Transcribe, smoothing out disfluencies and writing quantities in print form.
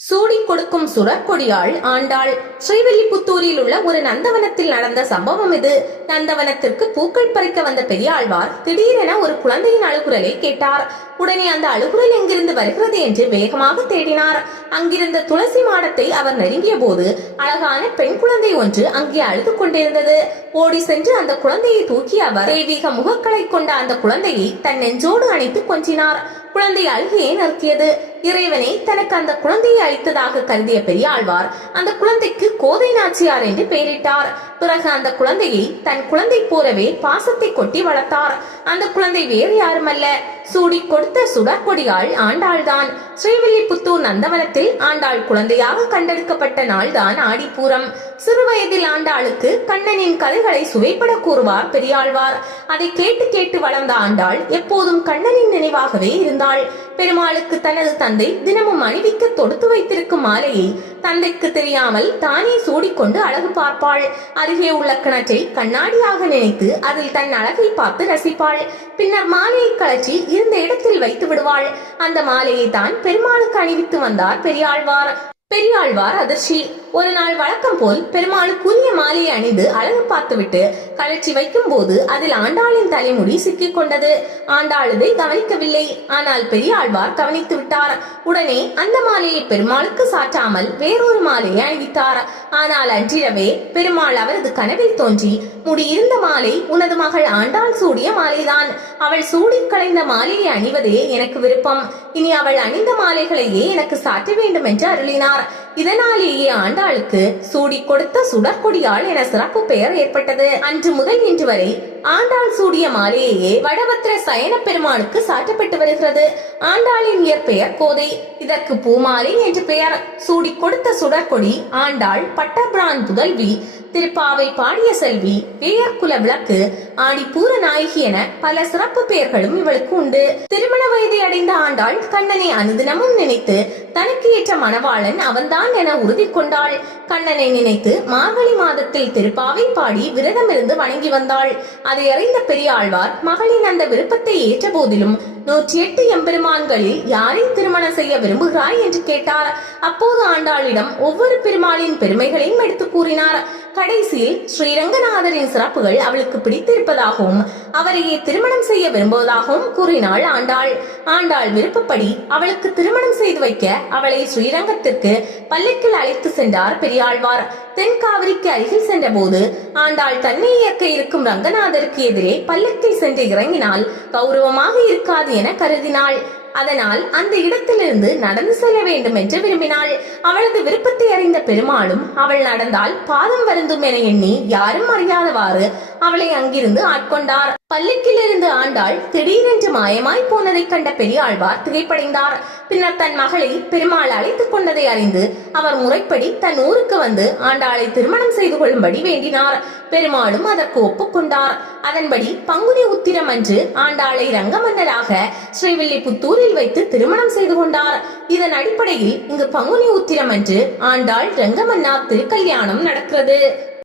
சூடி கொடுக்கும் சுடற்கொடியாள் ஆண்டாள். ஸ்ரீவில்லிபுத்தூரில் உள்ள ஒரு நந்தவனத்தில் நடந்த சம்பவம் இது. நந்தவனத்திற்கு பூக்கள் பறிக்க வந்த பெரியாழ்வார் திடீரென ஒரு குழந்தையின் அழுகுரலை கேட்டார். உடனே அந்த அழுகுரல் எங்கிருந்து வருகிறது என்று வேகமாக தேடினார். அங்கிருந்த துளசி மாடத்தை அவர் நெருங்கிய போது அழகான பெண் குழந்தை ஒன்று அங்கே அழுது கொண்டிருந்தது. ஓடி சென்று அந்த குழந்தையை தூக்கி அவர் தெய்வீக முகக்களை கொண்ட அந்த குழந்தையை தன் நெஞ்சோடு அணைத்து கொஞ்சினார். குழந்தை அழுகையை நிறுத்தியது. இறைவனை தனக்கு அந்த குழந்தையை அளித்ததாக கருதிய பெரியாழ்வார் அந்த குழந்தைக்கு கோதை நாச்சியார் என்று பெயரிட்டார். பிறகு அந்த குழந்தையை தன் குழந்தை போலவே பாசத்தை கொட்டி வளர்த்தார். அந்த குழந்தை வேறு யாருமல்ல, சூடி கொடுத்த சுடற்கொடியாள் ஆண்டாள்தான். ஸ்ரீவில்லிபுத்தூர் நந்தவனத்தில் ஆண்டாள் குழந்தையாக கண்டெடுக்கப்பட்ட நாள்தான் ஆடிப்பூரம். சிறுவயதில் ஆண்டாளுக்கு கண்ணனின் கதைகளை சுவைப்பட கூறுவார் பெரியாழ்வார். அதை கேட்டு கேட்டு வளர்ந்த ஆண்டாள் எப்போதும் கண்ணனின் நினைவாகவே இருந்தாள். பெருமாளுக்கு தனது தந்தை தினமும் அணிவிக்க தொடுத்து வைத்திருக்கும் மாலையை தந்தைக்கு தெரியாமல் தானே சூடிக்கொண்டு அழகு பார்ப்பாள். அருகே உள்ள கிணற்றை கண்ணாடியாக நினைத்து அதில் தன் அழகை பார்த்து ரசிப்பாள். பின்னர் மாலையை கழற்றி இருந்த இடத்தில் வைத்து விடுவாள். அந்த மாலையை தான் பெருமாளுக்கு அணிவித்து வந்தார் பெரியாழ்வார். பெரியாழ்வார் அதிர்ச்சி. ஒரு நாள் வழக்கம் போல் பெருமாளுக்குரிய மாலையை அணிந்து அழகு பார்த்துவிட்டு கழற்றி வைக்கும் போது அதில் ஆண்டாளின் தலைமுடி சிக்கிக் கொண்டது. ஆண்டாள் இதை கவனிக்கவில்லை. ஆனால் பெரியாழ்வார் கவனித்து விட்டார். உடனே அந்த மாலையை பெருமாளுக்கு சாற்றாமல் வேறொரு மாலையை அணிவித்தார். ஆனால் அன்றிரவே பெருமாள் அவரது கனவில் தோன்றி, முடி இருந்த மாலை உனது மகள் ஆண்டாள் சூடிய மாலைதான். அவள் சூடி களைந்த மாலையை அணிவதே எனக்கு விருப்பம். இனி அவள் அணிந்த மாலைகளையே எனக்கு சாற்ற வேண்டும் என்று அருளினார். இதனாலேயே ஆண்டாளுக்கு சூடி கொடுத்த சுடற்கொடியாள் என சிறப்பு பெயர் ஏற்பட்டது. அன்று முதல் இன்று வரை ஆண்டாள் சூடிய மாலையே வடபத்திர சயன பெருமாளுக்கு சாற்றப்பட்டு வருகிறது. ஆண்டாளின் இயற்பெயர் கோதை. இதற்கு பூமாலை என்று பெயர். சூடி கொடுத்த சுடற்கொடி ஆண்டாள் பட்டபிரான் புதல்வி, திருப்பாவை பாடிய செல்வி, வேயர்குல விளக்கு, ஆடிப்பூர நாயகி என பல சிறப்பு பெயர்களும் இவளுக்கு உண்டு. திருமண வயதை அடைந்த ஆண்டாள் கண்ணனை அனுதினமும் நினைத்து தனக்கு ஏற்ற மணவாளன் அவன்தான் என உறுதி கொண்டாள். கண்ணனை நினைத்து மார்கழி மாதத்தில் திருப்பாவை பாடி விரதம் இருந்து வணங்கி வந்தாள். அதை அறிந்த பெரியாழ்வார் மகளின் அந்த விருப்பத்தை ஏற்ற போதிலும் 108 எம்பெருமான்களில் யாரை திருமணம் செய்ய விரும்புகிறாய் என்று கேட்டார். அப்போது ஆண்டாளிடம் ஒவ்வொரு பெருமாளின் பெருமைகளையும் எடுத்து கூறினார். கடைசியில் ஸ்ரீரங்கநாதரின் சிறப்புகள் அவளுக்கு பிடித்திருப்பதாகவும் அவரையே திருமணம் செய்ய விரும்புவதாகவும் கூறினாள் ஆண்டாள். ஆண்டாள் விருப்பப்படி அவளுக்கு திருமணம் செய்து வைக்க அவளை ஸ்ரீரங்கத்திற்கு பல்லக்கில் அழைத்து சென்றார் பெரியாழ்வார். தென்காவிரிக்கு அருகில் சென்ற போது ஆண்டாள் தன்னை இயக்க இருக்கும் ரங்கநாதருக்கு எதிரே பல்லக்கில் சென்று இறங்கினால் கௌரவமாக இருக்காது என கருதினாள். அதனால் அந்த இடத்திலிருந்து நடந்து செல்ல வேண்டும் என்று விரும்பினாள். அவளது விருப்பத்தை அறிந்த பெருமாளும் அவள் நடந்தால் பாதம் வருந்தும் என எண்ணி யாரும் அறியாதவாறு அவளை அங்கிருந்து ஆட்கொண்டார். பல்லக்கில் இருந்து ஆண்டாள் திடீரென்று மாயமாய் போனதை கண்ட பெரியாழ்வார் திகைப்படைந்தார். பின்னர் தன் மகளை பெருமாள் அழைத்துக் கொண்டதை அறிந்து அவர் முறைப்படி தன் ஊருக்கு வந்து ஆண்டாளை திருமணம் செய்து கொள்ளும்படி வேண்டினார். பெருமாளும் அதற்கு ஒப்புக்கொண்டார். அதன்படி பங்குனி உத்திரம் அன்று ஆண்டாளை ரங்கமன்னராக ஸ்ரீவில்லிபுத்தூரில் வைத்து திருமணம் செய்து கொண்டார். இதன் அடிப்படையில் இங்கு பங்குனி உத்திரம் அன்று ஆண்டாள் ரங்கமன்னார் திருக்கல்யாணம் நடக்கிறது.